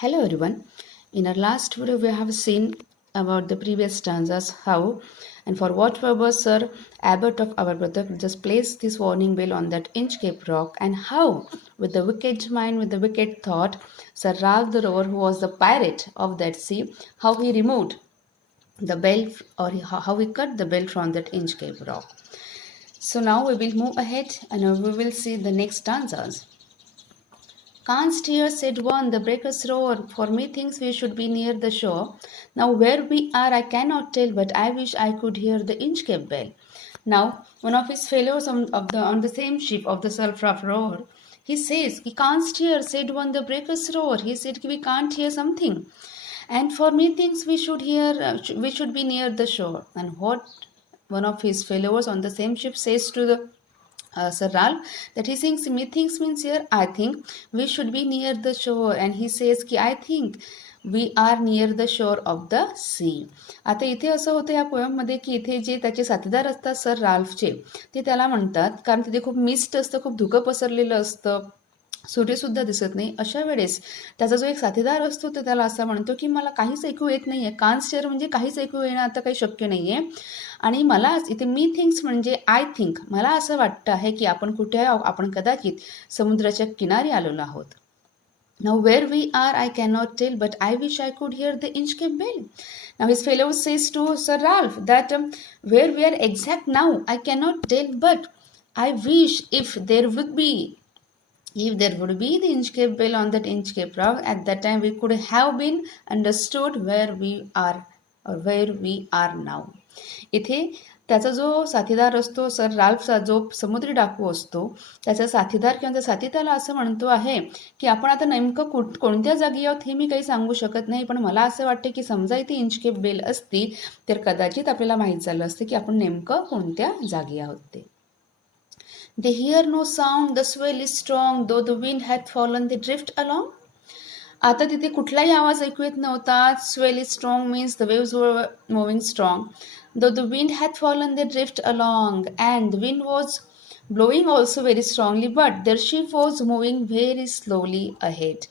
Hello everyone. In our last video, we have seen about the previous stanzas how and for what purpose Sir Abbot of Aberbrothock just placed this warning bell on that Inchcape rock, and how, with the wicked mind, with the wicked thought, Sir Ralph the Rover, who was the pirate of that sea, how he removed the bell how he cut the bell from that Inchcape rock. So now we will move ahead and we will see the next stanzas. Can't steer, said one, the breakers roar, for methinks we should be near the shore. Now where we are I cannot tell, but I wish I could hear the Inchcape bell. Now one of his fellows on the same ship of the Sulphur roar, he says, he can't steer, said one, the breakers roar. He said, we can't hear something. And for methinks we should we should be near the shore. And what one of his fellows on the same ship says to the Sir Ralph, that he thinks methinks means here I think we should be near the shore, and he says ki I think we are near the shore of the sea. आता इथे असं होतं या पोएममध्ये की इथे जे त्याचे साथीदार असतात सर राल्फचे ते त्याला म्हणतात, कारण तिथे खूप मिस्ट असतं, खूप धुकं पसरलेलं असतं, सूर्यसुद्धा दिसत नाही. अशा वेळेस त्याचा जो एक साथीदार असतो तो त्याला असा म्हणतो की मला काहीच ऐकू येत नाही आहे. कान स्टेअर म्हणजे काहीच ऐकू येणं आता काही शक्य नाही आहे. आणि मला इथे मी थिंक्स म्हणजे आय थिंक, मला असं वाटतं आहे की आपण कुठे आपण कदाचित समुद्राच्या किनारी आलेलो आहोत. Now where we are I cannot tell, but I wish I could hear the Inchcape bell. Now his fellow says to Sir Ralph that where we are exact now I cannot tell, but I wish if there would be the Inchcape bell on that Inchcape rock, at that time we could have been understood where we are or where we are now. इथे त्याचा जो साथीदार असतो sir राल्फचा, जो समुद्री डाकू असतो, त्याचा साथीदार किंवा त्या साथी त्याला असं म्हणतो आहे की आपण आता नेमकं कोणत्या जागी आहोत हे मी काही सांगू शकत नाही, पण मला असं वाटते की समजा इथे इंचकेप बेल असती तर कदाचित आपल्याला माहीत झालं असतं की आपण नेमकं कोणत्या जागी आहोत ते. They hear no sound, the swell is strong, though the wind hath fallen, they drift along. आता तिथे कुठलाही आवाज ऐकू येत नव्हता. Swell is strong means the waves were moving strong. Though the wind had fallen, they drift along, and the wind was blowing also very strongly, but their ship was moving very slowly ahead.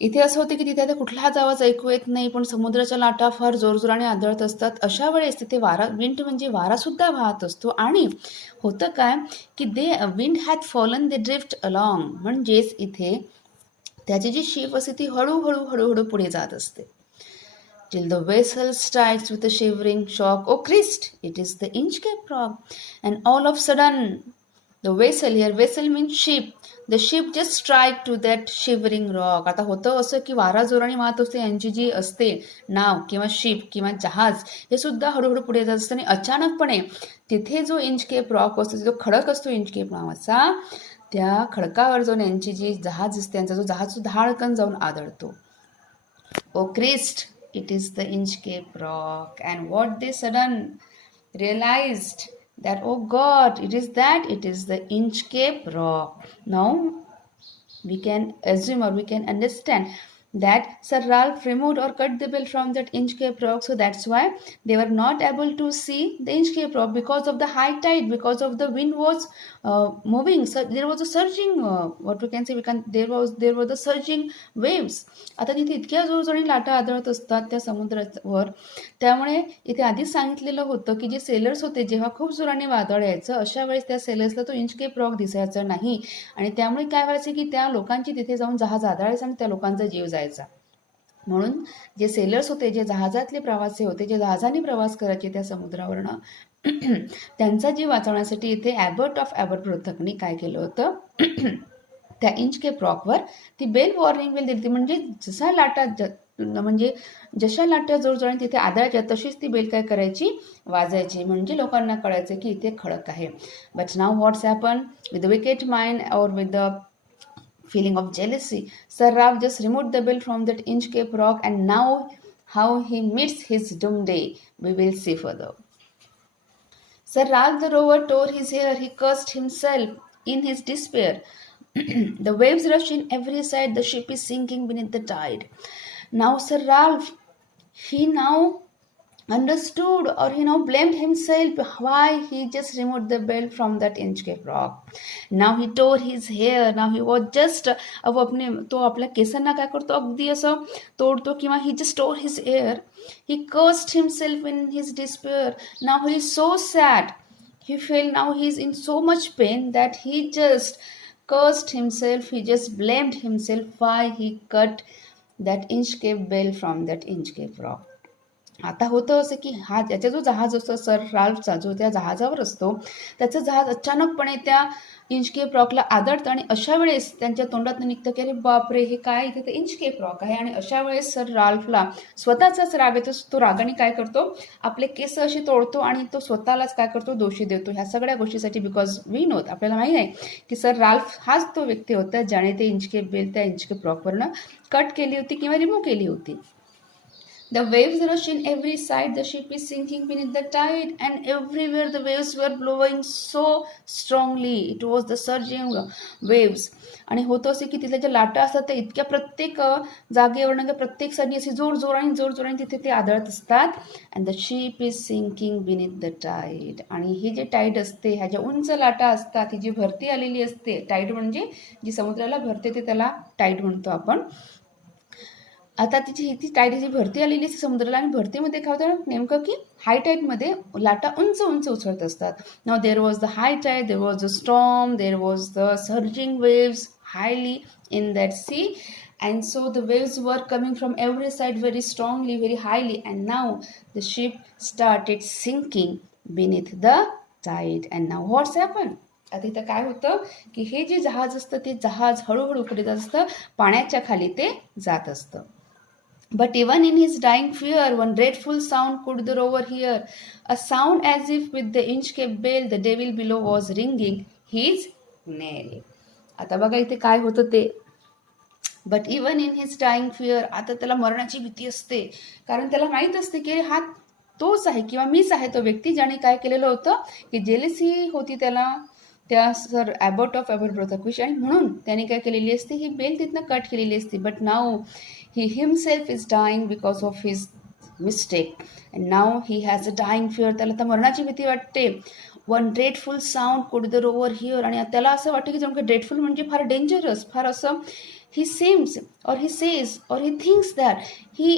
इथे असं होतं की तिथे आता कुठलाच आवाज ऐकू येत नाही, पण समुद्राच्या लाटा फार जोरजोराने आदळत असतात. अशा वेळेस तिथे वारा, विंड म्हणजे वारासुद्धा वाहत असतो. आणि होतं काय की the wind had fallen they drift along, म्हणजेच इथे त्याची जी शिप असते ती हळूहळू हळूहळू पुढे जात असते. Till the vessel strikes with a shivering shock. Oh Christ, it is the Inchcape rock. And all of a sudden, the vessel, here vessel means ship, the ship just strike to that shivering rock. आता होतं असं की वारा जोराने वाहत असते, यांची जी असते नाव किंवा शिप किंवा जहाज हे सुद्धा हळूहळू पुढे जात असतं, आणि अचानकपणे तिथे जो इंचकेप रॉक असतो, जो खडक असतो इंचकेप नावाचा, त्या खडकावर जाऊन यांची जी जहाज असते, यांचा जो जहाज सुद्धा धाडकन जाऊन आदळतो. ओ Christ, it is the Inchcape rock. And what they sudden realized that, oh God, it is the Inchcape rock. Now we can assume or we can understand that Sir Ralph removed or cut the bell from that Inchcape rock, so that's why they were not able to see the Inchcape rock because of the high tide, because of the wind was moving. So there was a surging, what we can say, there were the surging waves. आता तिथे इतक्या जोरजोराने लाटा आदळत असतात त्या समुद्रावर, त्यामुळे इथे आधीच सांगितलेलं होतं की जे सेलर्स होते, जेव्हा खूप जोराने वादळ यायचं अशा वेळेस त्या सेलर्सला तो इंचकेप रॉक दिसायचा नाही, आणि त्यामुळे काय व्हायचं की त्या लोकांची तिथे जाऊन जहाज आदळायचं आणि त्या लोकांचा जीव जायचा. म्हणून जे सेलर्स होते, जे जहाजातले प्रवासी होते, जे जहाजाने प्रवास करायचे त्या समुद्रावरनं, त्यांचा जीव वाचवण्यासाठी इथे ॲबर्ट ऑफ ॲबरब्रोथकने काय केलं होतं, त्या इंचकेप रॉकवर ती बेल वॉर्निंग बेल दिली. म्हणजे जशा लाटा जशा लाटा जोरजोराने तिथे आदळायच्या तशीच ती बेल काय करायची, वाजायची, म्हणजे लोकांना कळायचं की इथे खडक आहे. But now what's happen with the wicked mind और with the feeling of jealousy, Sir Ralph just removed the bell from that Inchcape rock, and now how he meets his doomsday we will see further. Sir Ralph the rover tore his hair, he cursed himself in his despair. The waves rush in every side, the ship is sinking beneath the tide. Now Sir Ralph, he now understood or blamed himself why he just removed the belt from that Inchcape rock. Now he tore his hair. Now he was just अपने तो आपल्या केसांना काय करतो अगदी असं तोडतो किंवा he just tore his hair. He cursed himself in his despair. Now he is so sad. He felt now he is in so much pain that he just cursed himself. He just blamed himself why he cut that Inchcape bell from that Inchcape rock. आता होतं असं की त्याचा जो जहाज असतो sir राल्फचा जो त्या जहाजावर असतो त्याचं जहाज अचानकपणे त्या इंचकेप रॉकला आदळतं आणि अशा वेळेस त्यांच्या तोंडात निघतं की अरे बापरे हे काय इथे तर इंचकेप रॉक आहे. आणि अशा वेळेस सर राल्फला स्वतःचाच राग येतो. तो रागाने काय करतो आपले केस अशी तोडतो आणि तो स्वतःलाच काय करतो दोषी देतो ह्या सगळ्या गोष्टीसाठी. बिकॉज वी नो आपल्याला माहीत आहे की सर राल्फ हाच तो व्यक्ती होता ज्याने ते इंचकेप बेल त्या इंचकेप रॉकवरनं कट केली होती किंवा रिमूव्ह केली होती. The waves rush in every side. The ship is sinking beneath the tide, and everywhere the waves were blowing so strongly. It was the surging waves. आणि होतं असे की तिथल्या ज्या लाटा असतात त्या इतक्या प्रत्येक जागेवर प्रत्येक साईडनी अशी जोरजोराने तिथे ते आदळत असतात. And the ship is sinking beneath the tide. आणि ही जे टाईड असते ह्या ज्या उंच लाटा असतात ही जी भरती आलेली असते टाईड म्हणजे जी समुद्राला भरते ते त्याला टाईड म्हणतो आपण. आता ती टाईड जी भरती आलेली असते समुद्राला आणि भरतीमध्ये काय होतं नेमकं की हाय टाईडमध्ये लाटा उंच उचळत असतात. Now there was the high tide, there was the storm, there was the surging waves highly in that sea. And so the waves were coming from every side very strongly, very highly, and now the ship started sinking beneath the tide. And now what's happened? आता इथं काय होतं की हे जे जहाज असतं ते जहाज हळूहळू पुढे जात असतं, पाण्याच्या खाली ते जात असतं. But even in his dying fear, one dreadful sound could the rover hear, a sound as if with the Inchcape bell the devil below was ringing his knell. आता बघा इथे काय होतं ते. But even in his dying fear, आता त्याला मरणाची भीती असते कारण त्याला माहीत असते की हा तोच आहे किंवा मीच आहे तो व्यक्ती ज्याने काय केलेलं होतं की जेलेसी होती त्याला त्या सर ॲबर्ट ऑफ ॲबरब्रोथक्विश आणि म्हणून त्याने काय केलेली असते ही बेल तिथनं कट केलेली असते. But now he himself is dying because of his mistake. And now he has a dying fear, त्याला तर मरणाची भीती वाटते. One dreadful sound could the rover hear, आणि त्याला असं वाटतं की जणू ड्रेडफुल म्हणजे फार डेंजरस, फार असं he seems or he says or he thinks that he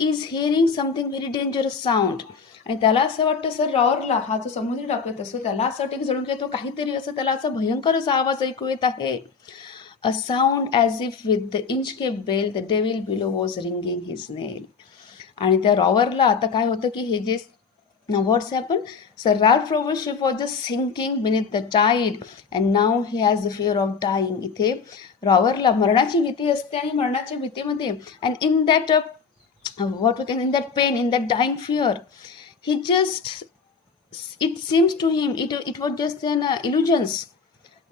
is hearing something very dangerous sound. आणि त्याला असं वाटतं सर रॉवरला हा जो समुद्री डाकत असतो त्याला असं वाटतं की जणू काही तो काहीतरी असं त्याला असा भयंकर असा आवाज ऐकू येत आहे. A sound as if with the Inchcape bell the devil below was ringing his knell. आणि त्या रॉवरला आता काय होतं की हे जे Now what's happened? Sir Ralph Rover's ship was just sinking beneath the tide and now he has the fear of dying. इथे रॉवरला मरणाची भीती असते आणि मरणाच्या भीतीमध्ये and in that in that pain, in that dying fear, he just, it seems to him it was just an illusions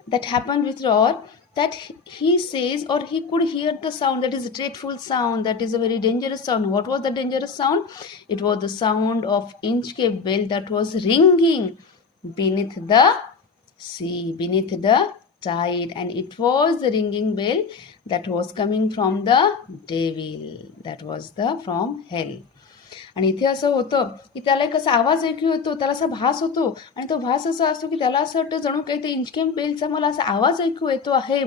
that happened with Rover, that he says or he could hear the sound that is a dreadful sound, that is a very dangerous sound. What was the dangerous sound? It was the sound of Inchcape bell that was ringing beneath the sea, beneath the tide, and it was the ringing bell that was coming from the devil, that was the from hell. आणि इथे असं होतं की त्याला एक असा आवाज ऐकू येतो, त्याला असा भास होतो आणि तो भास असा असतो की त्याला असं वाटतं जणू काही ते इंचकेप बेलचा मला असा आवाज ऐकू येतो आहे.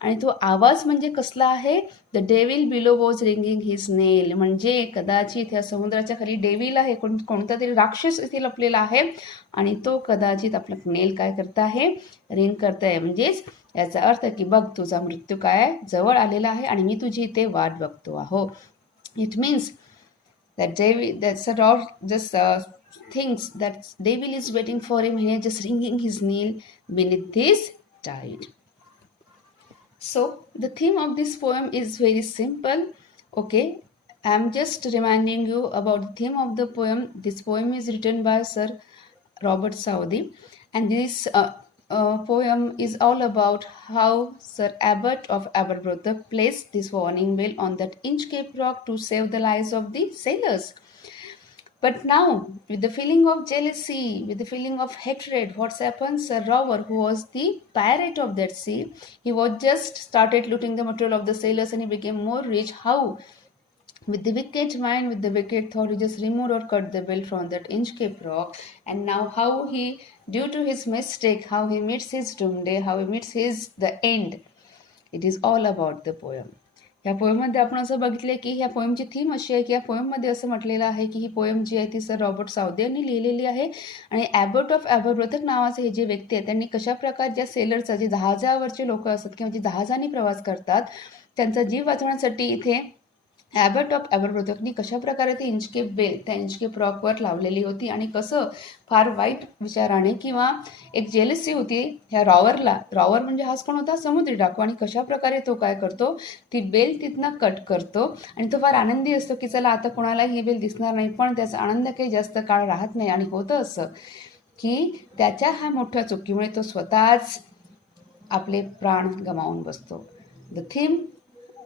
आणि तो आवाज म्हणजे कसला आहे? The devil below was ringing his knell, म्हणजे कदाचित ह्या समुद्राच्या खाली डेव्हिल आहे, कोणता तरी राक्षस इथे लपलेला आहे आणि तो कदाचित आपला नेल काय करत आहे? रिंग करत आहे. म्हणजेच याचा अर्थ की बघ तुझा मृत्यू काय जवळ आलेला आहे आणि मी तुझी इथे वाट बघतो आहो. It means that Sir just thinks that devil is waiting for him and just ringing his nail beneath this tide. So the theme of this poem is very simple. Okay, I'm just reminding you about the theme of the poem. This poem is written by Sir Robert Southey, and this poem is all about how Sir Abbot of Aberbrother placed this warning bell on that Inchcape rock to save the lives of the sailors. But now, with the feeling of jealousy, with the feeling of hatred, what's happened? Sir Rover, who was the pirate of that sea, he was just started looting the material of the sailors and he became more rich. How? With the wicked mind, with the wicked thought, he just removed or cut the bell from that Inchcape rock. And now, how he, due to his mistake, how he meets his doomsday, how he meets his the end. It is all about the poem. या पोयममध्ये आपण असं बघितलं की ह्या पोयमची theme अशी आहे की या पोयममध्ये असं म्हटलेलं आहे की ही पोयम जी आहे ती सर रॉबर्ट साऊदी यांनी लिहिलेली आहे. आणि ॲबर्ट ऑफ ॲबरब्रोथक नावाचे हे जे व्यक्ती आहेत त्यांनी कशा प्रकारे ज्या सेलरचा जे जहाजावरचे लोक असतात किंवा जे जहाजाने प्रवास करतात त्यांचा जीव वाचवण्यासाठी इथे ॲबर्ट ऑफ ॲबरब्रोथकनी कशा प्रकारे ती इंचकेप बेल त्या इंचकेप रॉकवर लावलेली होती आणि कसं फार वाईट विचाराने किंवा एक जेलसी होती ह्या रॉवरला. रॉवर म्हणजे हाच कोण होता, समुद्री डाकू. आणि कशा प्रकारे तो काय करतो, ती बेल तिथनं कट करतो आणि तो फार आनंदी असतो की चला आता कोणाला ही बेल दिसणार नाही. पण त्याचा आनंद काही जास्त काळ राहत नाही आणि होतं असं की त्याच्या ह्या मोठ्या चुकीमुळे तो स्वतःच आपले प्राण गमावून बसतो. The theme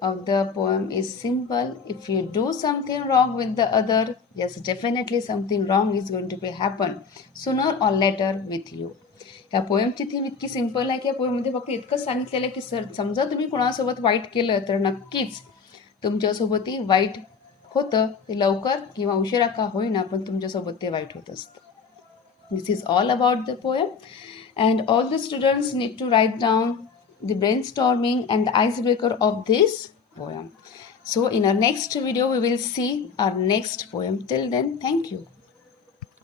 of the poem is simple. If you do something wrong with the other, yes, definitely something wrong is going to be happen sooner or later with you. या पोएमची थीम इतकी सिंपल आहे की या पोएममध्ये फक्त इतकंच सांगितलेलं आहे की समजा तुम्ही कोणासोबत वाईट केलं तर नक्कीच तुमच्यासोबतही वाईट होतं. ते लवकर किंवा उशिरा का होईना पण तुमच्यासोबत ते वाईट होत असतं. This is all about the poem, and all the students need to write down the brainstorming and the icebreaker of this poem. So in our next video we will see our next poem. Till then, thank you.